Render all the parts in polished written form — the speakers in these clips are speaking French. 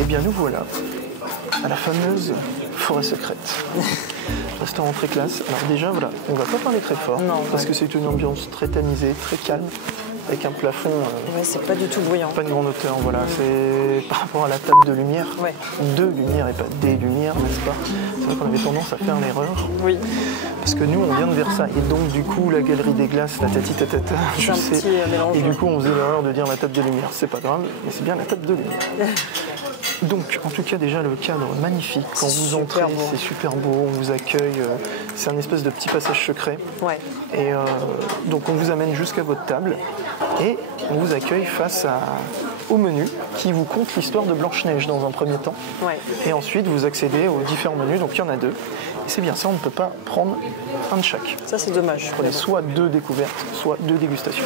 Eh bien nous voilà à la fameuse forêt secrète. Restaurant très classe. Alors déjà voilà, on va pas parler très fort parce que c'est une ambiance très tamisée, très calme, avec un plafond. Ouais, c'est pas du tout bruyant. Pas une grande hauteur, voilà. C'est par rapport à la table de lumière, de lumière et pas des lumières, n'est-ce pas? C'est vrai qu'on avait tendance à faire l'erreur. Oui. Parce que nous, on vient de Versailles. Et donc, du coup, la galerie des glaces, la tati tatata, je sais. Mélange. Et du coup, on faisait l'erreur de dire la table de lumière. C'est pas grave, mais c'est bien la table de lumière. Donc, en tout cas, déjà, le cadre magnifique. Quand vous entrez, c'est super beau. On vous accueille. C'est un espèce de petit passage secret. Ouais. Et donc, on vous amène jusqu'à votre table. Et on vous accueille face au menu qui vous conte l'histoire de Blanche-Neige dans un premier temps. Ouais. Et ensuite, vous accédez aux différents menus. Donc, il y en a 2. Et c'est bien ça, on ne peut pas prendre un de chaque. Ça, c'est dommage. Vous prenez soit 2 découvertes, soit 2 dégustations.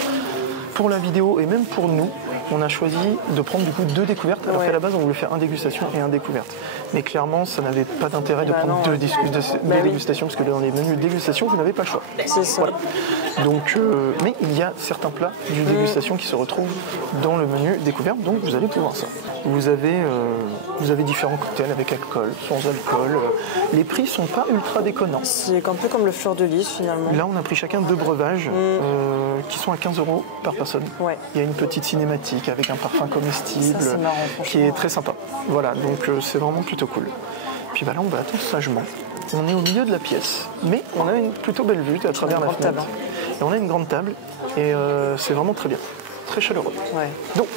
Pour la vidéo et même pour nous, on a choisi de prendre du coup 2 découvertes, alors qu'à la base on voulait faire 1 dégustation et 1 découverte. Mais clairement, ça n'avait pas d'intérêt de prendre 2 dégustations, parce que dans les menus dégustation, vous n'avez pas le choix. C'est ça. Voilà. Donc, mais il y a certains plats d'une dégustation qui se retrouvent dans le menu découverte, donc vous allez pouvoir ça. Vous avez différents cocktails avec alcool, sans alcool. Les prix sont pas ultra déconnants. C'est un peu comme le fleur de lys finalement. Là, on a pris chacun 2 breuvages qui sont à 15 € par personne. Ouais. Il y a une petite cinématique avec un parfum comestible ça, marrant, qui est très sympa. Voilà, donc c'est vraiment plutôt cool. Puis bah là, on va attendre sagement. On est au milieu de la pièce, mais on a une plutôt belle vue à travers la fenêtre. Et on a une grande table et c'est vraiment très bien, très chaleureux. Ouais. Donc,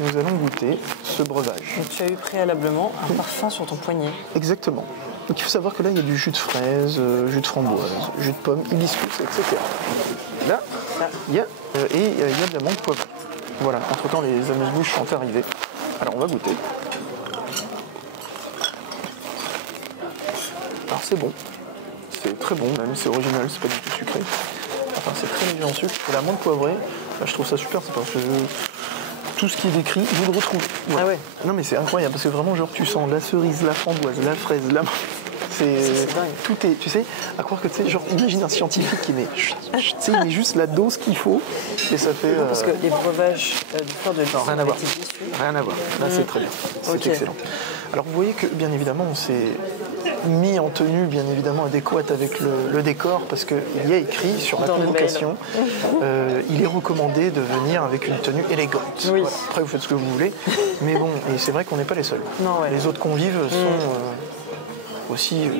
nous allons goûter ce breuvage. Donc, tu as eu préalablement un parfum sur ton poignet. Exactement. Donc il faut savoir que là, il y a du jus de fraise, jus de framboise, jus de pomme, hibiscus, etc. Là, il y a de la menthe poivrée. Voilà, entre-temps, les amuse-bouches sont arrivées. Alors, on va goûter. Alors, c'est bon. C'est très bon, même. C'est original, c'est pas du tout sucré. Enfin, c'est très léger en sucre. Et la menthe poivrée, là, je trouve ça super. C'est parce que tout ce qui est décrit, vous le retrouvez. Voilà. Ah ouais. Non, mais c'est incroyable parce que vraiment, genre, tu sens la cerise, la framboise, la fraise, la menthe. C'est tout est, tu sais, à croire que tu sais, genre, imagine un scientifique qui met, il met juste la dose qu'il faut et ça fait. Parce que les breuvages du fleur de lys, rien à voir. Rien à voir. Là, c'est très bien. C'est excellent. Alors, vous voyez que, bien évidemment, on s'est mis en tenue, bien évidemment, adéquate avec le décor parce qu'il y a écrit sur la convocation, il est recommandé de venir avec une tenue élégante. Oui. Voilà. Après, vous faites ce que vous voulez, mais bon, et c'est vrai qu'on n'est pas les seuls. Non, ouais. Les autres convives sont aussi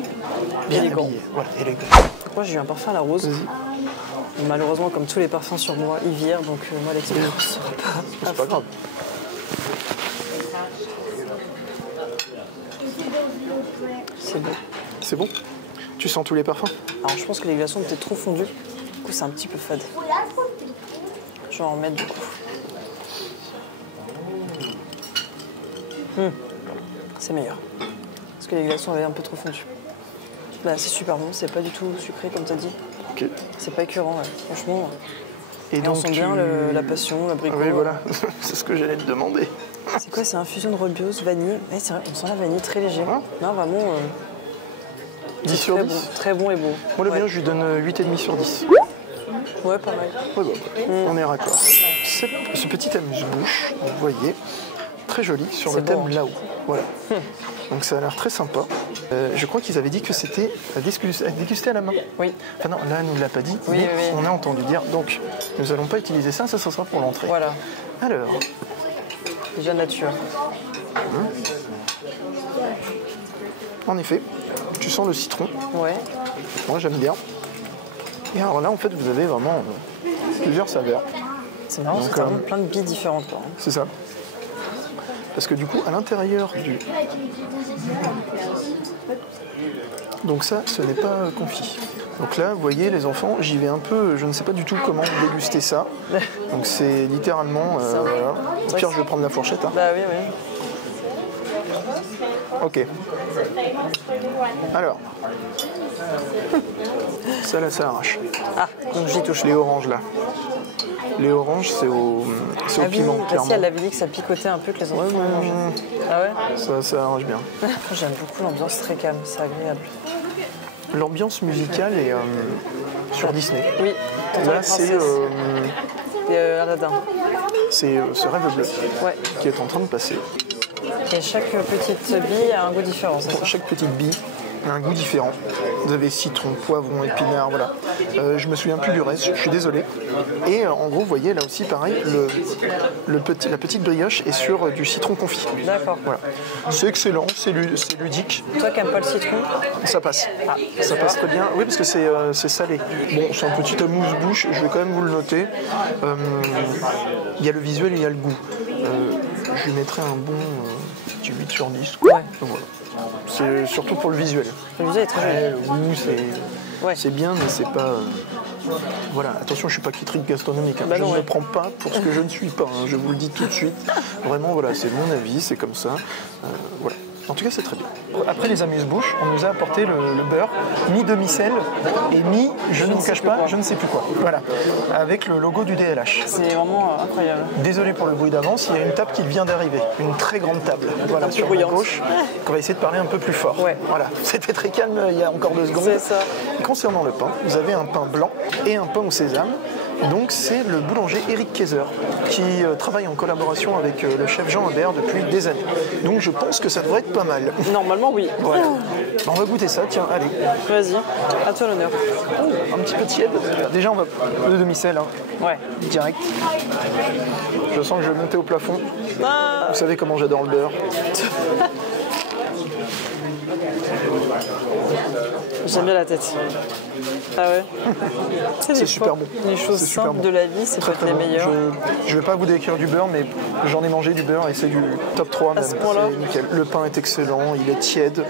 bien élégant. habillés. Voilà, élégant. Moi, j'ai eu un parfum à la rose. Malheureusement, comme tous les parfums sur moi, ils virent, donc moi, l'expérience ne sera pas. C'est pas grave. C'est bon. C'est bon? Tu sens tous les parfums? Alors, je pense que les glaçons étaient trop fondus. Du coup, c'est un petit peu fade. Je vais en remettre du coup. C'est meilleur. Parce que les glaçons avaient un peu trop fondu. Là, c'est super bon. C'est pas du tout sucré, comme tu as dit. Ok. C'est pas écœurant, ouais. Franchement. Et donc, on sent bien la passion, l'abricot. Ah oui, voilà. C'est ce que j'allais te demander. C'est quoi? C'est infusion de rose, vanille. Ouais, c'est vrai, on sent la vanille très léger. Non, vraiment. 10 sur 10. Bon, très bon et beau. Moi, le mien, je lui donne 8,5 sur 10. Ouais, pas mal. Ouais, bah, on est raccord. Ce petit amuse-bouche, vous voyez, très joli, sur le thème là-haut. Voilà. Donc ça a l'air très sympa. Je crois qu'ils avaient dit que c'était à déguster à la main. Oui. Enfin non, là, elle ne nous l'a pas dit, mais on a entendu dire. Donc, nous n'allons pas utiliser ça, ça sera pour l'entrée. Voilà. Alors. Déjà nature. En effet, tu sens le citron. Ouais. Moi, j'aime bien. Et alors là, en fait, vous avez vraiment plusieurs saveurs. C'est marrant, c'est vraiment plein de billes différentes. C'est ça. Parce que du coup, à l'intérieur du... Donc ça, ce n'est pas confit. Donc là, vous voyez, les enfants, j'y vais un peu... Je ne sais pas du tout comment déguster ça. Donc c'est littéralement... voilà. Au pire, je vais prendre la fourchette. Hein. Bah oui, oui. Ok. Alors. Ça, là, ça arrache. Ah, donc j'y touche. Les oranges, là. Les oranges, c'est au piment, clairement. Si elle avait dit que ça picotait un peu, que les enfants mangeaient. Ah ouais? Ça arrange bien. J'aime beaucoup l'ambiance très calme, c'est agréable. L'ambiance musicale est sur Disney. Oui. Là, c'est Aladdin. C'est ce rêve bleu ouais. qui est en train de passer. Et chaque petite bille a un goût différent, c'est ça? Pour chaque petite bille a un goût différent. Vous avez citron, poivron, épinard, voilà. Je me souviens plus du reste, je suis désolé. Et en gros, vous voyez là aussi pareil, la petite brioche est sur du citron confit. D'accord. Voilà. C'est excellent, c'est ludique. Toi qui n'aimes pas le citron? Ça passe. Ça passe très bien. Oui, parce que c'est salé. Bon, c'est un petit amuse-bouche, je vais quand même vous le noter. Il y a le visuel et il y a le goût. Je lui mettrais un bon petit 8 sur 10. Ouais. Donc, voilà. C'est surtout pour le visuel. Le visuel est très joli. Le goût, c'est bien, mais c'est pas... Voilà, attention, je suis pas critique gastronomique. Hein. Bah Je non, ne me prends pas pour ce que je ne suis pas. Hein. Je vous le dis tout de suite. Vraiment, voilà, c'est mon avis, c'est comme ça. Voilà. En tout cas, c'est très bien. Après les amuse-bouches, on nous a apporté le beurre, mi-demi-sel et mi, je ne vous cache pas, je ne sais plus quoi. Voilà, avec le logo du DLH. C'est vraiment incroyable. Désolé pour le bruit d'avance, il y a une table qui vient d'arriver, une très grande table. Voilà, sur la gauche, qu'on va essayer de parler un peu plus fort. Ouais. Voilà, c'était très calme il y a encore 2 secondes. C'est ça. Concernant le pain, vous avez un pain blanc et un pain au sésame. Donc c'est le boulanger Eric Kaiser qui travaille en collaboration avec le chef Jean Imbert depuis des années. Donc je pense que ça devrait être pas mal. Normalement, oui. Voilà. On va goûter ça, tiens, allez. Vas-y, à toi l'honneur. Oh, un petit peu tiède. Déjà on va le demi-sel, hein. Ouais. Direct. Je sens que je vais monter au plafond. Ah. Vous savez comment j'adore le beurre. J'aime bien la tête. Ah ouais. C'est super bon. Les choses simples de la vie, c'est peut-être les meilleures. Je ne vais pas vous décrire du beurre, mais j'en ai mangé du beurre et c'est du top 3 même. À ce point-là. C'est nickel. Le pain est excellent, il est tiède,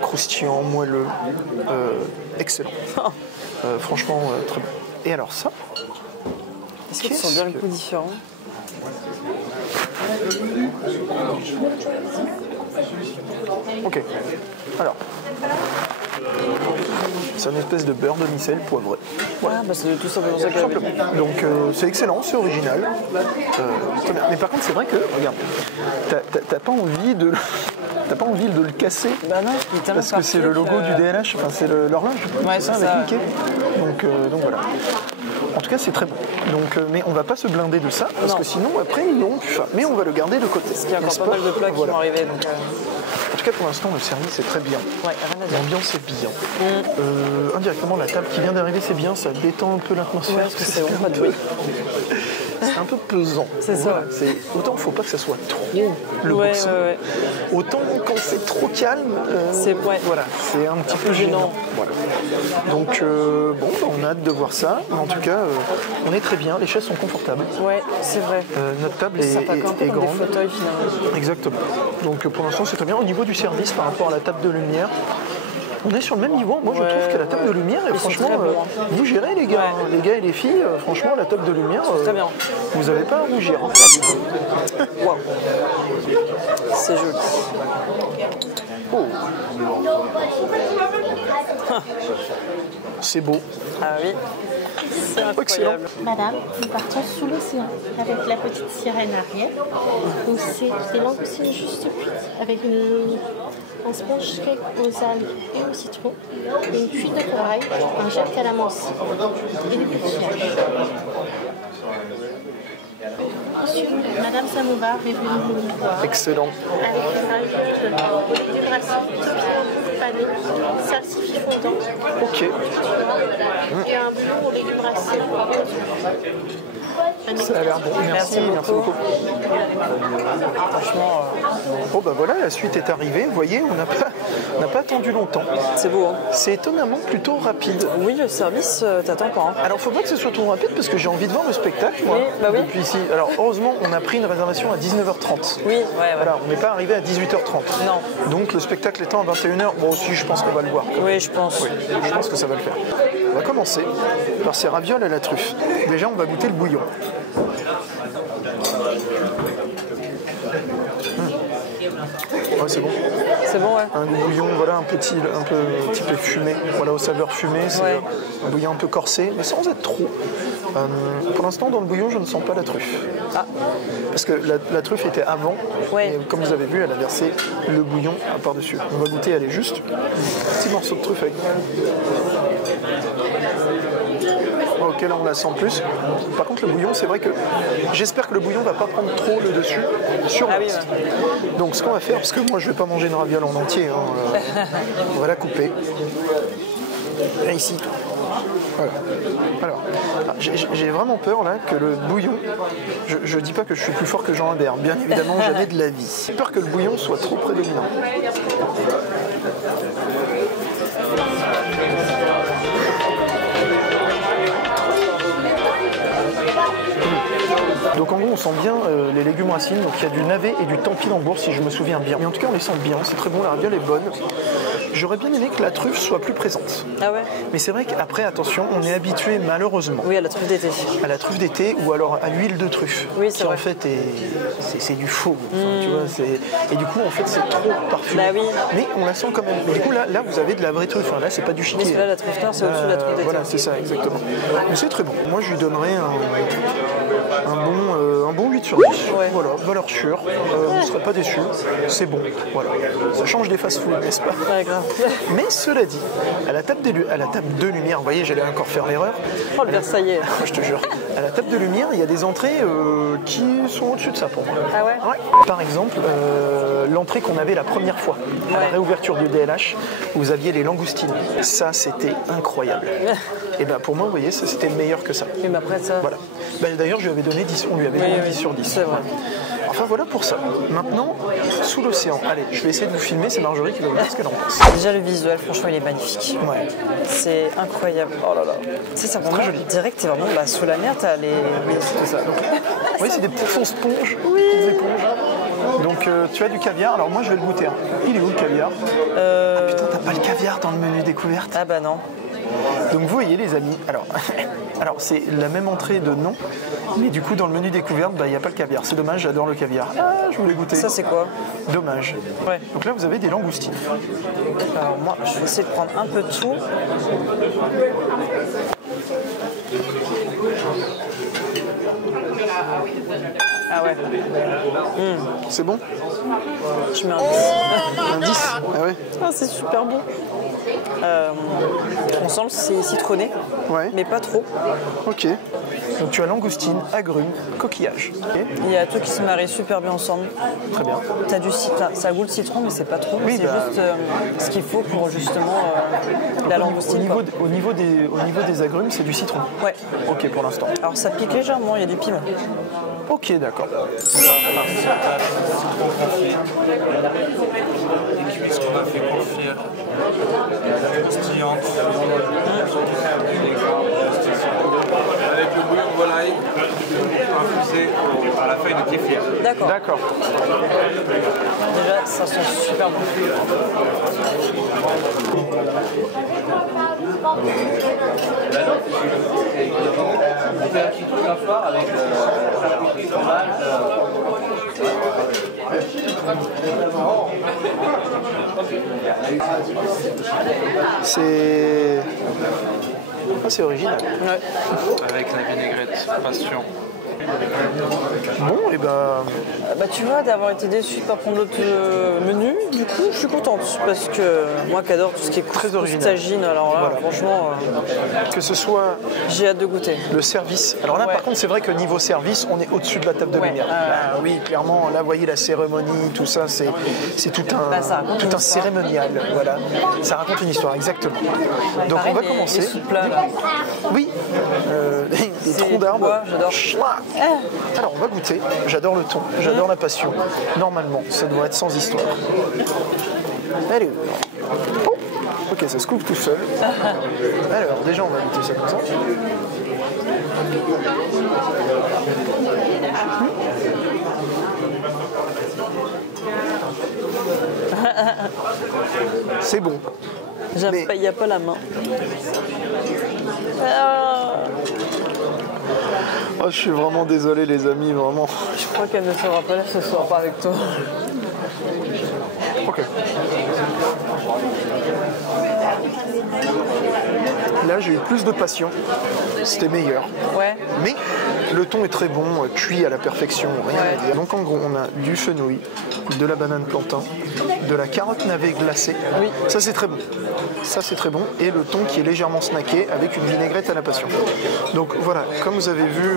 croustillant, moelleux, excellent. Franchement, très bon. Et alors ça, est-ce que tu sens bien le goût différent? Ok. Alors, c'est une espèce de beurre demi-sel poivré. Voilà. Ah, bah c'est tout simplement ça qu'il y avait. Donc c'est excellent, c'est original. Très bien. Mais par contre, c'est vrai que, regarde, t'as pas envie de... T'as pas envie de le casser? Bah non, il est tellement parce que c'est le logo du DLH, enfin c'est l'horloge. Ouais, c'est avec ça. Mickey. Donc voilà. En tout cas, c'est très bon. Donc, mais on va pas se blinder de ça, parce que sinon, après, ils n'auront plus faim. Mais on va le garder de côté. Parce qu'il y a encore pas mal de plats qui vont arriver. Donc, en tout cas, pour l'instant, le service est très bien. ouais, rien à dire. L'ambiance est bien. Indirectement, la table qui vient d'arriver, c'est bien. Ça détend un peu l'atmosphère. Ouais, parce que c'est vraiment pas de bruit. C'est un peu pesant. C'est ça. Voilà, autant il ne faut pas que ça soit trop le boxon. Ouais. Autant quand c'est trop calme, voilà, c'est un petit peu gênant. Voilà. Donc bon, on a hâte de voir ça. Mais en tout cas, on est très bien. Les chaises sont confortables. Ouais, c'est vrai. Notre table est grande. Des fauteuils finalement. Exactement. Donc pour l'instant, c'est très bien. Au niveau du service par rapport à la table de lumière, on est sur le même niveau. Moi, je trouve que la table de lumière, franchement, vous gérez les gars. Ouais. Les gars et les filles, franchement, la table de lumière, très bien. Vous n'avez pas à rougir. Waouh. C'est joli. Oh. C'est beau. Ah oui. C'est incroyable. Madame, nous partons sous l'océan avec la petite sirène Ariel. Donc c'est des langoustines juste cuites avec un sponge cake aux algues et au citron, une cuite de corail, un gel calamansi et des potillages. Ensuite, Madame Samovar est venue nous voir Excellent. avec un rajout du bracelet, pané, salsifis fondant. Ok. Et un bouillon aux légumes racés. Ça a l'air bon. Merci beaucoup. Franchement, bon ben voilà, la suite est arrivée. Vous voyez, on n'a pas attendu longtemps. c'est beau. Hein. C'est étonnamment plutôt rapide. Oui, le service, t'attends pas. Hein. Alors, faut pas que ce soit trop rapide parce que j'ai envie de voir le spectacle, moi, oui. depuis ici. Alors, heureusement, on a pris une réservation à 19h30. Oui, ouais. Voilà, on n'est pas arrivé à 18h30. Non. Donc, le spectacle étant à 21h, bon, aussi, je pense qu'on va le voir. Oui, je pense. Oui, je pense que ça va le faire. On va commencer par ces ravioles à la truffe. Déjà, on va goûter le bouillon. Ouais, c'est bon. C'est bon, ouais. Un bouillon, voilà, un petit peu fumé, voilà, aux saveurs fumées. C'est un bouillon un peu corsé, mais sans être trop. Pour l'instant, dans le bouillon, je ne sens pas la truffe. Ah. Parce que la truffe était avant, ouais. Et comme vous avez vu, elle a versé le bouillon par-dessus. On va goûter, elle est juste. Un petit morceau de truffe avec. Ok, là on la sent plus. Par contre, le bouillon, c'est vrai que j'espère que le bouillon va pas prendre trop le dessus sur le reste. Donc, ce qu'on va faire, parce que moi je vais pas manger une raviole en entier, hein, on va la couper. Là, ici. Voilà. Alors, j'ai vraiment peur là que le bouillon, je dis pas que je suis plus fort que Jean Imbert, bien évidemment jamais de la vie. J'ai peur que le bouillon soit trop prédominant. Donc en gros on sent bien les légumes racines, donc il y a du navet et du tempilembure si je me souviens bien. Mais en tout cas on les sent bien, c'est très bon, la raviole est bonne. J'aurais bien aimé que la truffe soit plus présente. Ah ouais. Mais c'est vrai qu'après, attention, on est habitué malheureusement. Oui, à la truffe d'été. À la truffe d'été ou alors à l'huile de truffe. Oui, c'est vrai. En fait c'est du faux. Enfin, tu vois, et du coup en fait c'est trop parfumé. Bah oui. Mais on la sent quand même. Mais du coup là vous avez de la vraie truffe. Enfin, là c'est pas du chiquet. Mais là la truffe noire c'est au-dessus de la truffe d'été. Voilà, c'est ça exactement. Mais c'est très bon. Moi je lui donnerais un bon 8 sur 10. Ouais. Voilà, valeur sûre. Vous ne serez pas déçus. C'est bon. Voilà. Ça change des fast-food, n'est-ce pas? Ouais, grave. Mais cela dit, à la table de lumière, vous voyez, j'allais encore faire l'erreur. Oh, le Versaillais. Je te jure. À la table de lumière, il y a des entrées qui sont au-dessus de ça pour moi. Ah ouais? Ouais. Par exemple, l'entrée qu'on avait la première fois, à la réouverture du DLH, vous aviez les langoustines. Ça, c'était incroyable. Et ben pour moi, vous voyez, ça c'était meilleur que ça. Et mais après ça. Voilà. Ben, d'ailleurs, je lui avais donné 10, on lui avait donné 10 sur 10. C'est vrai. Enfin voilà pour ça. Maintenant, sous l'océan. Allez, je vais essayer de vous filmer, c'est Marjorie qui va vous dire ce qu'elle en pense. Déjà le visuel, franchement, il est magnifique. Ouais. C'est incroyable. Oh là là. Tu sais, ça vraiment Très joli. direct, t'es vraiment sous la mer, t'as les. C'est ça. Donc, oui, c'est des petits fonds sponges. Oui. Des éponges. Donc tu as du caviar. Alors moi je vais le goûter. Hein. Il est où le caviar? Ah putain, t'as pas le caviar dans le menu découverte. Ah bah non. Donc vous voyez les amis, alors c'est la même entrée de nom, mais du coup dans le menu découverte, il n'y a pas le caviar. C'est dommage, j'adore le caviar. Ah, je voulais goûter. Ça c'est quoi? Dommage. Ouais. Donc là vous avez des langoustines. Alors moi, je vais essayer de prendre un peu de tout. Ah ouais. C'est bon? Je mets un 10. Un 10? Ah ouais. Ah, c'est super bon. On sent c'est citronné, Ouais. mais pas trop. Ok. Donc tu as langoustine, agrumes, coquillage. Ok. Il y a tout qui se marie super bien ensemble. Très bien. T'as du citron, ça goûte le citron, mais c'est pas trop. Oui, c'est juste ce qu'il faut pour justement la langoustine. Au niveau des agrumes, c'est du citron. Ouais. Ok pour l'instant. Alors ça pique légèrement, il y a du piment. Ok, d'accord. Cuisse qu'on a fait confire croustillante. Avec le bouillon de volaille infusé à la feuille de kéfir. D'accord. D'accord. Déjà, ça sent super bon. On fait un petit truc à soir avec le fromage. C'est original. Ouais. Avec la vinaigrette passion. Bon, et ben. Bah tu vois, d'avoir été déçu de pas prendre l'autre menu, du coup je suis contente parce que moi qui adore tout ce qui est Très original. coustagine, alors là Voilà. franchement Que ce soit j'ai hâte de goûter. le service. Alors là, Ouais. par contre, c'est vrai que niveau service, on est au-dessus de la table de Ouais. lumière. Bah oui, clairement, là, vous voyez la cérémonie, tout ça, c'est tout ça raconte tout une un histoire. cérémonial. Voilà. Ça raconte une histoire, exactement. Donc Pareil, on va les commencer. sous-plats, là. Oui, des C'est troncs d'arbres. quoi, j'adore. Chouah. Alors on va goûter. J'adore le ton, j'adore la passion. Normalement, ça doit être sans histoire. Allez. Oh. Ok, ça se coupe tout seul. Alors, déjà, on va goûter ça comme ça. C'est bon. Mais- Il n'y a pas la main. Oh, je suis vraiment désolé, les amis, vraiment. Je crois qu'elle ne sera pas là ce soir, pas avec toi. Ok. Là, j'ai eu plus de passion. C'était meilleur. Ouais. Mais le thon est très bon, cuit à la perfection, rien Ouais. à dire. Donc en gros, on a du fenouil, de la banane plantain, de la carotte navet glacée. Oui. Ça c'est très bon. Ça c'est très bon. Et le thon qui est légèrement snacké avec une vinaigrette à la passion. Donc voilà, comme vous avez vu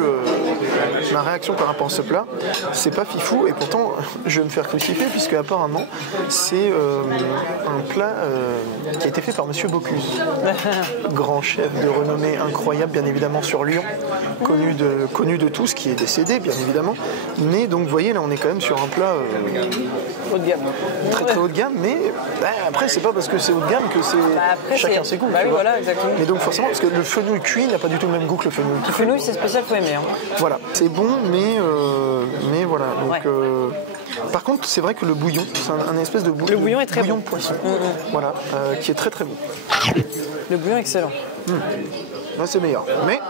ma réaction par rapport à ce plat, c'est pas fifou et pourtant je vais me faire crucifier puisque apparemment c'est un plat qui a été fait par Monsieur Bocuse, grand chef de renommée incroyable bien évidemment sur Lyon, connu de tous, qui est décédé bien évidemment. Mais donc vous voyez là on est quand même sur un plat Haut de gamme. très très haut de gamme, mais après c'est pas parce que c'est haut de gamme que c'est chacun ses goûts. Bah tu oui, vois. voilà, exactement. Mais donc forcément, parce que le fenouil cuit n'a pas du tout le même goût que le fenouil. Le fenouil, c'est spécial, faut aimer. Hein. Voilà, c'est bon, mais voilà. Donc, Ouais. par contre, c'est vrai que le bouillon, c'est un espèce de bouillon. Le bouillon est très bouillon bon. de poisson. Voilà, qui est très très bon. Le bouillon, excellent. Là, c'est meilleur, mais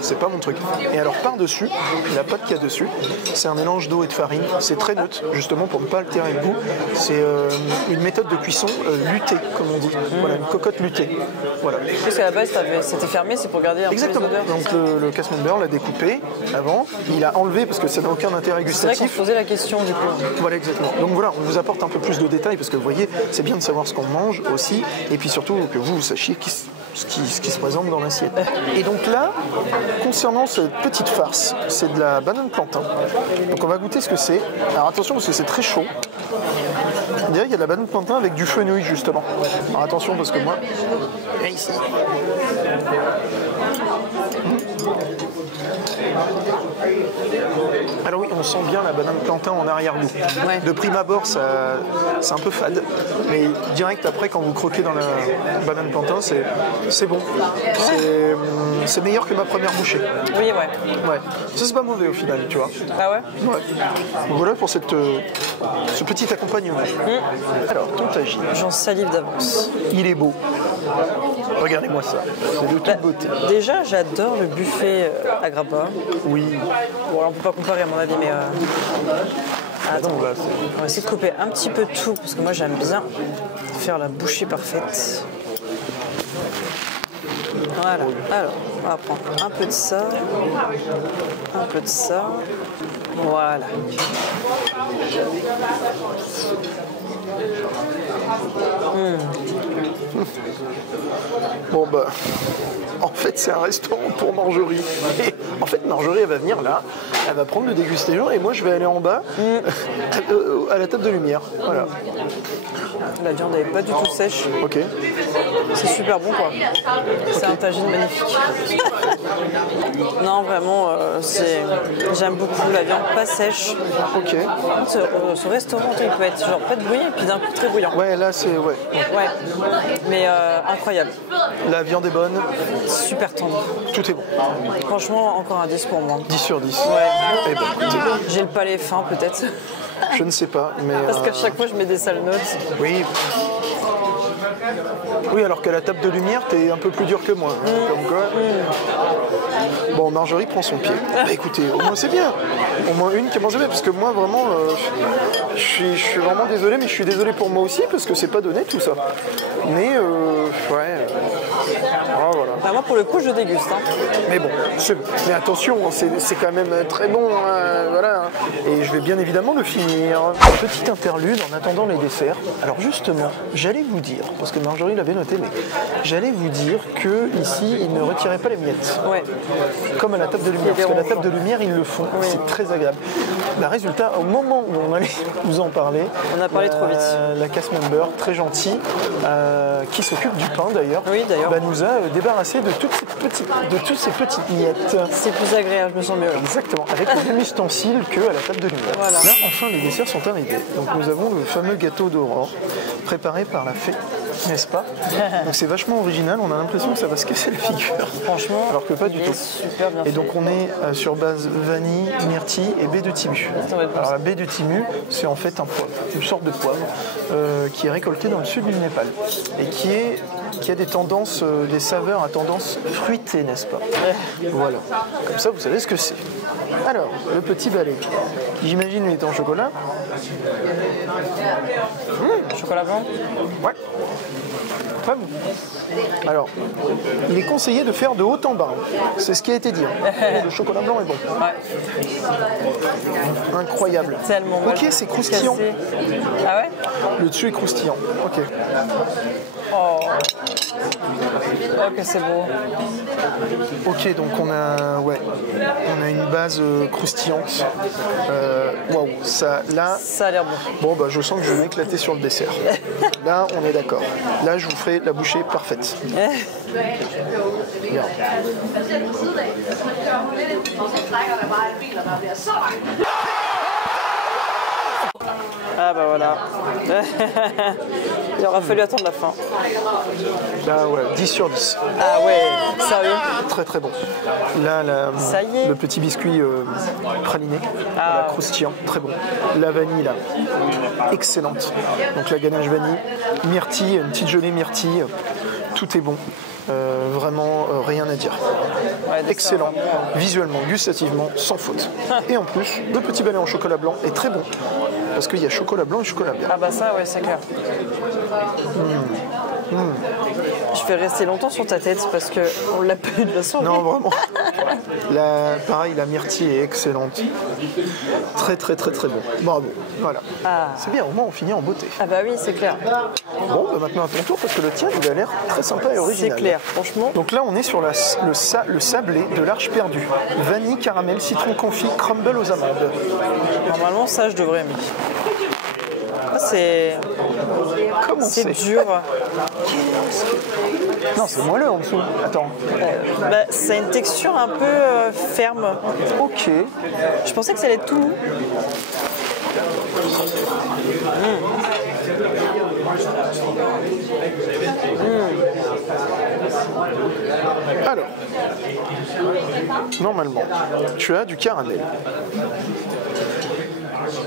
c'est pas mon truc. Et alors par-dessus, la pâte qu'il y a dessus, c'est un mélange d'eau et de farine. C'est très neutre, justement pour ne pas altérer le goût. C'est une méthode de cuisson luttée, comme on dit. Voilà, une cocotte luttée. Voilà. Parce qu'à la base, c'était fermé, c'est pour garder un peu les Exactement. odeurs. Donc le casse-member l'a découpé avant, il a enlevé parce que ça n'a aucun intérêt C'est vrai qu'on gustatif. se posait la question du coup. Voilà, exactement. Donc voilà, on vous apporte un peu plus de détails parce que vous voyez, c'est bien de savoir ce qu'on mange aussi, et puis surtout que vous sachiez ce qui se présente dans l'assiette. Et donc là, concernant cette petite farce, c'est de la banane plantain. Donc on va goûter ce que c'est. Alors attention parce que c'est très chaud. On dirait qu'il y a de la banane plantain avec du fenouil justement. Alors attention parce que moi, et ici. Alors oui, on sent bien la banane plantain en arrière-goût. Ouais. De prime abord, c'est un peu fade, mais direct après, quand vous croquez dans la banane plantain, c'est bon. C'est meilleur que ma première bouchée. Oui, ouais. Ouais. Ça, c'est pas mauvais au final, tu vois. Ah ouais. Ouais. Donc voilà pour ce petit accompagnement. Alors, ton tagine, J'en salive d'avance. il est beau. Regardez-moi ça. C'est de toute beauté. Déjà, j'adore le buffet à Grappa. Oui. Bon, alors, on peut pas comparer à mon avis, mais. Attends, Donc là, on va essayer de couper un petit peu de tout parce que moi j'aime bien faire la bouchée parfaite. Voilà. Alors, on va prendre un peu de ça, un peu de ça. Voilà. Bon bah, en fait c'est un restaurant pour Marjorie. Et en fait Marjorie elle va venir là, elle va prendre le dégustation et moi je vais aller en bas à la table de lumière. Voilà. La viande n'est pas du tout sèche. Ok. C'est super bon quoi. C'est un tagine magnifique. Non vraiment, j'aime beaucoup la viande pas sèche. Ok. Ce restaurant il peut être genre pas de bouillant et puis d'un coup très bouillant. Ouais là c'est ouais. Ouais. Mais incroyable. La viande est bonne, Super tendre. tout est bon. Franchement encore un 10 pour moi. 10 sur 10. Ouais. Eh ben, écoutez, J'ai le palais fin peut-être. je ne sais pas, mais. Parce qu'à chaque fois je mets des sales notes. Oui. Oui, alors qu'à la table de lumière, t'es un peu plus dur que moi. Comme quoi. Bon, Marjorie prend son pied. Bah, écoutez, au moins c'est bien. Au moins une qui a mangé bien, parce que moi vraiment, je suis vraiment désolé, mais je suis désolé pour moi aussi, parce que c'est pas donné tout ça. Mais ouais. Ah, voilà. Bah, moi pour le coup je déguste. Hein. Mais bon, mais attention, c'est quand même très bon, voilà. Et je vais bien évidemment le finir. Petite interlude en attendant les desserts. Alors justement, j'allais vous dire, parce que Marjorie l'avait noté, mais j'allais vous dire que ici ils ne retiraient pas les miettes. Ouais. Comme à la table de lumière, parce que la table de lumière ils le font. Oui. C'est très agréable. Le résultat, au moment où on allait vous en parler, On a parlé trop vite. La casse-member, très gentille, qui s'occupe du pain d'ailleurs, Oui, d'ailleurs. bah, nous a débarrassé de toutes ces petites miettes. C'est plus agréable, je me sens mieux. Là. Exactement, avec le même ustensile qu'à la table de lumière. Voilà. Là, enfin, les desserts sont arrivés. Donc, nous avons le fameux gâteau d'aurore, préparé par la fée, n'est-ce pas? Donc, c'est vachement original, on a l'impression que ça va se casser la figure. Franchement, Alors que pas du il est tout. super bien Et donc, fait. on est sur base vanille, myrtille et baie de timu. Ça va être bon, Alors, ça. la baie de timu, c'est en fait un poivre, une sorte de poivre, qui est récolté dans le sud du Népal et qui a des tendances, des saveurs à tendance fruitée, n'est-ce pas? Voilà. Comme ça, vous savez ce que c'est. Alors, le petit balai, qui j'imagine est en chocolat. chocolat blanc. Ouais. Très bon. Alors, il est conseillé de faire de haut en bas. C'est ce qui a été dit. Le chocolat blanc est bon. Ouais. Incroyable. Tellement bon. Ok, c'est croustillant. Ah ouais? Le dessus est croustillant. Ok. Oh. Ok, c'est beau. Ok, donc on a une base croustillante. Waouh, ça, là. Ça a l'air bon. Bon, bah, je sens que je vais m'éclater sur le dessert. Là, on est d'accord. Là, je vous ferai la bouchée parfaite. Bien. Ah bah voilà. Il aura fallu attendre la fin. Là, ouais, 10 sur 10. Ah ouais, sérieux? Très très bon. Là, Ça y est. le petit biscuit praliné, voilà, croustillant, très bon. La vanille, là, excellente. Donc la ganache vanille, myrtille, une petite gelée myrtille, tout est bon. Vraiment rien à dire. Ouais, Excellent, visuellement, gustativement, sans faute. Et en plus, le petit balai en chocolat blanc est très bon, parce qu'il y a chocolat blanc et chocolat blanc. Ah bah ça, ouais, c'est clair. Je vais rester longtemps sur ta tête parce qu'on l'a pas eu de façon. Non, vraiment. Là, pareil, la myrtille est excellente. Très, très, très, très bon. Bravo. Voilà. Ah. C'est bien, au moins on finit en beauté. Ah bah oui, c'est clair. Bon, bah maintenant à ton tour, parce que le tien, il a l'air très sympa et C'est original. clair, franchement. Donc là, on est sur le sablé de l'Arche perdue. Vanille, caramel, citron confit, crumble aux amandes. Normalement, ça, je devrais aimer. Ah, c'est Comment c'est dur. Non, c'est moelleux en dessous. Attends. Bah, ça a une texture un peu ferme. Ok. Je pensais que ça allait être tout mou. Alors, normalement, tu as du caramel,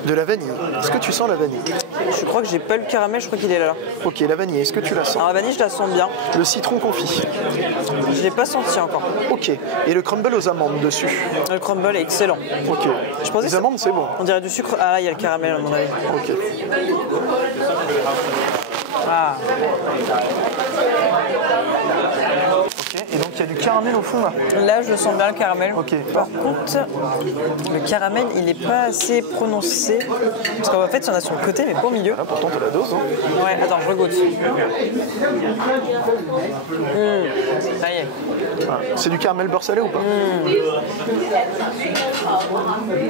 de la vanille. Est-ce que tu sens la vanille? Je crois que j'ai pas le caramel, je crois qu'il est là. Ok, la vanille, est-ce que tu la sens? Alors la vanille, je la sens bien. Le citron confit. Je l'ai pas senti encore. Ok. Et le crumble aux amandes dessus. Le crumble est excellent. Ok. Je pensais Les que amandes, c'est bon. on dirait du sucre. Ah là, il y a le caramel à mon avis. Ok. Ah. Ok. Et donc il y a du caramel au fond là. Là, je sens bien le caramel. Ok. Par contre, le caramel, il n'est pas assez prononcé. Parce qu'en fait, il y en a sur le côté, mais pas au milieu. Là, pourtant, t'as la dose. Hein. Ouais, attends, je regoute. Ça y est. Ah, c'est du caramel beurre salé ou pas?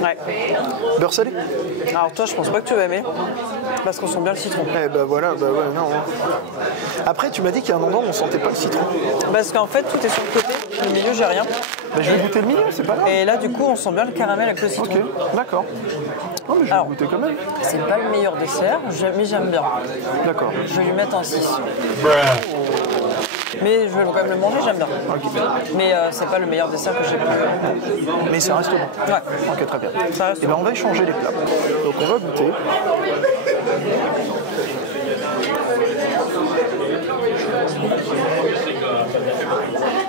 Ouais. Beurre salé? Alors toi, je pense pas que tu vas aimer. Parce qu'on sent bien le citron. Eh ben voilà, bah ouais, non. Après, tu m'as dit qu'il y a un endroit où on sentait pas le citron. Parce qu'en fait, tout est sur le côté. Le milieu, j'ai rien. Bah, je vais goûter le milieu, c'est pas grave. Et là, du coup, on sent bien le caramel avec le citron. Ok, d'accord. Non, mais je vais Alors, goûter quand même. C'est pas le meilleur dessert, mais j'aime bien. D'accord. Je vais lui mettre un 6. Mais je vais quand même le manger, j'aime bien. Mais c'est pas le meilleur dessert que j'ai pu. Mais ça reste bon. Ouais. Ok, très bien. Ça reste Et ben on va échanger les plats. Donc on va goûter.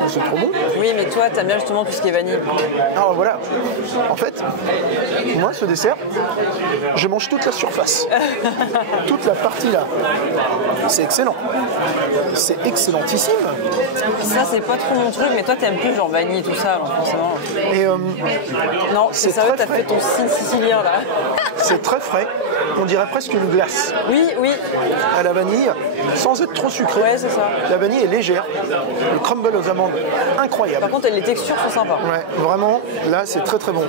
C'est trop bon. Oui, mais toi, t'aimes bien justement tout ce qui est vanille. Alors voilà, en fait, moi ce dessert, je mange toute la surface. Toute la partie là. C'est excellent. C'est excellentissime. Ça, c'est pas trop mon truc, mais toi, t'aimes plus genre vanille et tout ça, donc forcément. Et Non, c'est C'est sérieux, très t'as fait ton signe sicilien là. c'est très frais. On dirait presque une glace Oui, oui, à la vanille, sans être trop sucré. ouais, c'est ça. La vanille est légère. Le crumble aux amandes, incroyable. Par contre, les textures sont sympas. Ouais, vraiment, là c'est très très bon.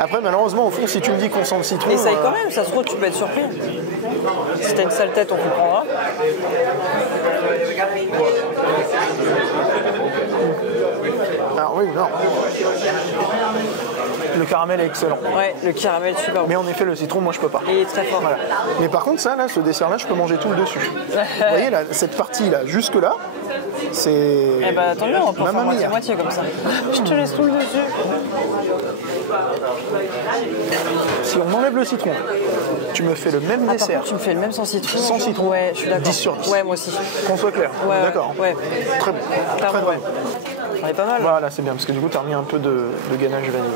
Après, malheureusement, au fond, si tu me dis qu'on sent le citron. Essaye quand même, ça se trouve, tu peux être surpris. Si t'as une sale tête, on comprendra. Ah oui, non. Le caramel est excellent. Ouais, le caramel, super bon. Mais en effet, le citron, moi je peux pas. Il est très fort. Voilà. Mais par contre, ça, là, ce dessert-là, je peux manger tout le dessus. Vous voyez, là, cette partie-là, jusque-là, c'est. Eh bah tant mieux, on peut faire Mamma mia. moitié-moitié comme ça. Je te laisse tout le dessus. Si on enlève le citron, tu me fais le même Par dessert. contre, tu me fais le même sans citron. Sans citron. Ouais, je suis d'accord. 10 sur 10. Ouais, moi aussi. Qu'on soit clair. Ouais, D'accord. Ouais. Très bon. Très Clairement, bon. ouais. On est pas mal. Voilà, c'est bien, parce que du coup, tu as remis un peu de ganache vanille.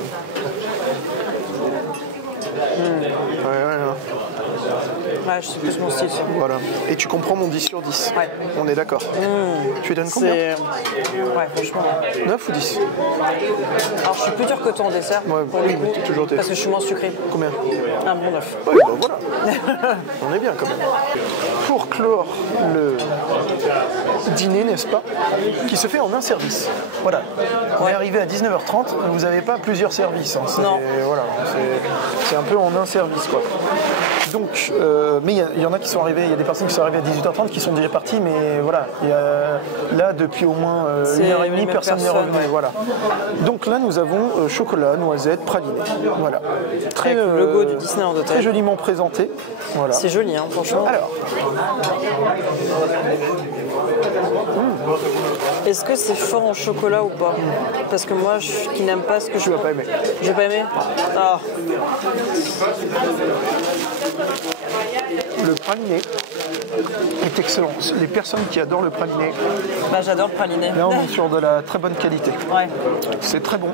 Ouais, ouais, ouais. Ouais, c'est plus mon style. Ça. Voilà. Et tu comprends mon 10 sur 10. Ouais. On est d'accord. Tu lui donnes combien? Ouais, franchement. 9 ou 10? Alors, je suis plus dur que toi en dessert. Ouais, pour oui, le coup, mais t'es toujours parce que je suis moins sucré. Combien? Un bon 9. Ouais, bah voilà. On est bien quand même. Pour clore le dîner, n'est-ce pas, qui se fait en un service. Voilà. On est arrivé à 19h30, vous n'avez pas plusieurs services. Hein. Non. Voilà, c'est un peu en un service, quoi. Donc, mais il y en a qui sont arrivés, il y a des personnes qui sont arrivées à 18h30 qui sont déjà parties, mais voilà, là depuis au moins 1h30, personne n'est revenu. Ouais. Voilà. Donc là, nous avons chocolat, noisette, praliné. Voilà. Avec le logo du Disneyland Hotel. Très joliment présenté. Voilà. C'est joli, hein, franchement. Alors. Est-ce que c'est fort en chocolat ou pas? Parce que moi, qui n'aime pas ce que Tu vas pas aimer. Je vais pas aimer. Ah. Le praliné est excellent. Les personnes qui adorent le praliné, Bah, j'adore le praliné. là on est sur de la très bonne qualité. Ouais. C'est très bon.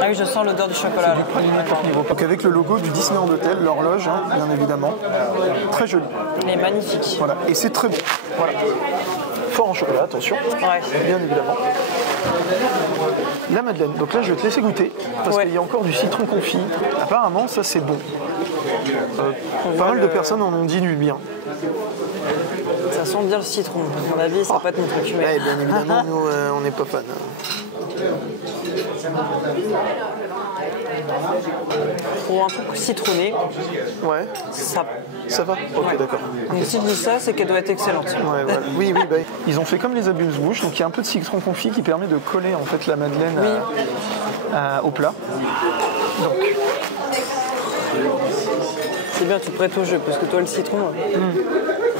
Ah oui, je sens l'odeur du chocolat. C'est du praliné top niveau. Donc avec le logo du Disneyland Hotel, l'horloge, hein, bien évidemment. Très joli. Il est magnifique. Voilà. Et c'est très bon. Voilà. Fort en chocolat, attention. Ouais. Bien évidemment. La madeleine. Donc là, je vais te laisser goûter parce qu'il y a encore du citron confit. Apparemment, ça c'est bon. Pas mal de personnes en ont dit du bien. Ça sent bien le citron. À mon avis, ça va pas être mon truc. Mais... Ouais, bien évidemment, nous, on n'est pas fans. Pour un truc citronné, Ouais. Ça va. Ok, d'accord. donc si je dis ça, c'est qu'elle doit être excellente. Ouais, voilà. Oui, bah, ils ont fait comme les abuse-bouches, donc il y a un peu de citron confit qui permet de coller en fait la madeleine au plat. Donc. C'est bien, tu te prêtes au jeu, parce que toi, le citron...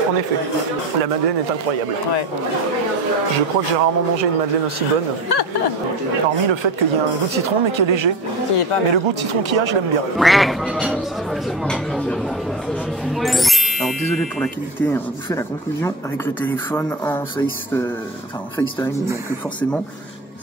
En effet, la madeleine est incroyable. Ouais. Je crois que j'ai rarement mangé une madeleine aussi bonne. Hormis le fait qu'il y a un goût de citron, mais qui est léger. Il est pas Mais bien. le goût de citron qu'il y a, je l'aime bien. Alors désolé pour la qualité, on vous fait la conclusion avec le téléphone en FaceTime, donc forcément,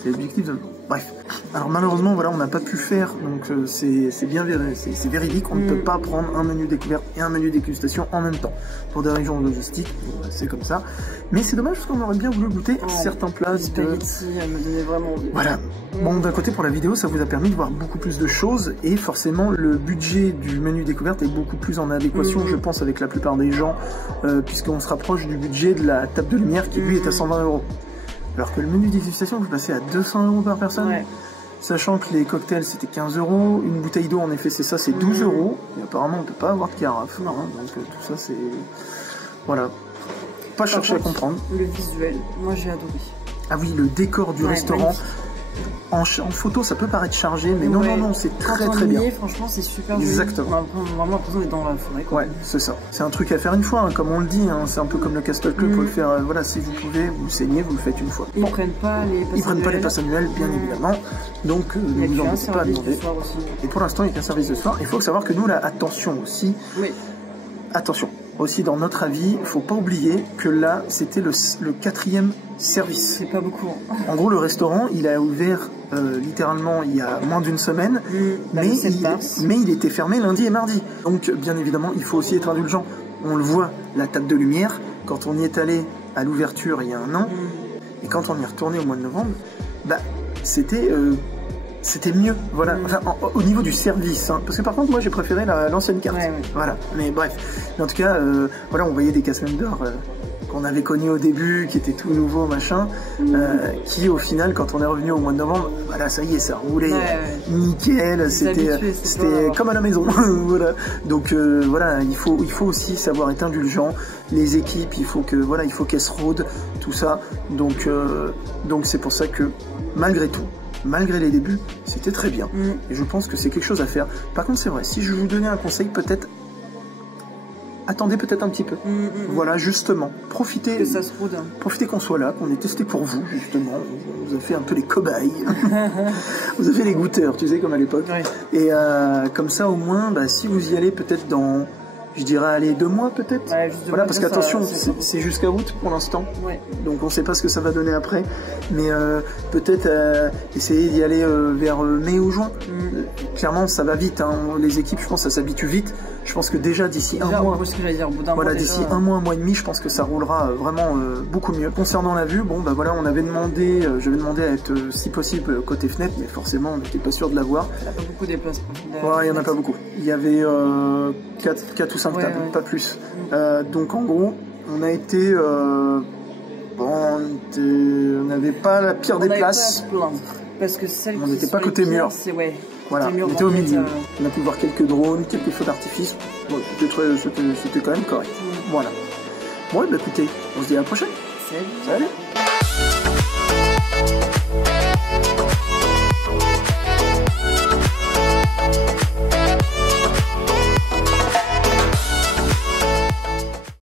c'est l'objectif de... Bref. Alors malheureusement, voilà, on n'a pas pu faire, donc c'est bien c'est véridique, on ne peut pas prendre un menu découverte et un menu dégustation en même temps. Pour des raisons logistiques, c'est comme ça. Mais c'est dommage parce qu'on aurait bien voulu goûter certains plats. Spaghetti, elle me donnait vraiment envie. Voilà. Bon, d'un côté, pour la vidéo, ça vous a permis de voir beaucoup plus de choses et forcément, le budget du menu découverte est beaucoup plus en adéquation, je pense, avec la plupart des gens, puisqu'on se rapproche du budget de la table de lumière qui, lui, est à 120 €. Alors que le menu dégustation, vous passez à 200 € par personne. Ouais. Sachant que les cocktails c'était 15 €, une bouteille d'eau en effet c'est ça, c'est 12 €, et apparemment on peut pas avoir de carafe, hein, donc tout ça c'est... Voilà. Pas chercher à comprendre. Le visuel, moi j'ai adoré. Ah oui, le décor du restaurant. En photo, ça peut paraître chargé, mais non, c'est très bien. Franchement, c'est super joli. Exactement. On a vraiment l'impression d'être dans la forêt. Ouais, c'est ça. C'est un truc à faire une fois, hein, comme on le dit. Hein, c'est un peu comme le Castle Club, faut le faire. Voilà, si vous pouvez, vous saignez, vous le faites une fois. Ils prennent pas les passes annuelles. Ils prennent pas les passes annuelles, bien évidemment. Donc, ne vous en laissez pas à demander. Et pour l'instant, il y a qu'un service de soir. Il faut savoir que nous, là, attention aussi. Oui. Attention. Aussi, dans notre avis, il ne faut pas oublier que là, c'était le 4e service. C'est pas beaucoup. En gros, le restaurant, il a ouvert littéralement il y a moins d'une semaine, mais il était fermé lundi et mardi. Donc, bien évidemment, il faut aussi être indulgent. On le voit, la table de lumière, quand on y est allé à l'ouverture il y a un an, et quand on y est retourné au mois de novembre, bah, c'était mieux, voilà, enfin, au niveau du service, hein. Parce que par contre moi j'ai préféré l'ancienne carte, voilà, mais bref, mais en tout cas, voilà, on voyait des casse-mêmes d'or qu'on avait connus au début, qui étaient tout nouveaux, machin, qui au final, quand on est revenu au mois de novembre, voilà, ça y est, ça roulait nickel, c'était comme à la maison, voilà, donc voilà, il faut aussi savoir être indulgent, les équipes, il faut qu'elles se rôdent, tout ça, donc c'est pour ça que, malgré tout, malgré les débuts, c'était très bien. Et je pense que c'est quelque chose à faire. Par contre, c'est vrai, si je vous donnais un conseil, peut-être... Attendez peut-être un petit peu. Voilà, justement. Profitez... Que ça se rôde. Profitez qu'on soit là, qu'on ait testé pour vous, justement. On vous a fait un peu les cobayes. Vous avez les goûteurs, tu sais, comme à l'époque. Et comme ça, au moins, bah, si vous y allez peut-être dans... Je dirais, allez, 2 mois peut-être. Voilà, parce qu'attention, c'est jusqu'à août pour l'instant. Donc on ne sait pas ce que ça va donner après. Mais peut-être essayer d'y aller vers mai ou juin. Clairement, ça va vite. Hein. Les équipes, je pense, ça s'habitue vite. Je pense que déjà d'ici un mois, voilà, d'ici un mois et demi, je pense que ça roulera vraiment beaucoup mieux. Concernant la vue, bon bah voilà, on avait demandé, j'avais demandé à être si possible côté fenêtre, mais forcément on n'était pas sûr de l'avoir. Il n'y a pas beaucoup des places. Ouais, il n'y en a pas beaucoup. Il y avait 4 ou 5 tables, pas plus. Donc en gros, on a été... bon, on n'avait pas la pire des places. Parce que celle on n'était pas côté mur. Voilà, on était au milieu. On a pu voir quelques drones, quelques feux d'artifice. Bon, c'était quand même correct. Voilà. Bon, bah écoutez, on se dit à la prochaine. Salut.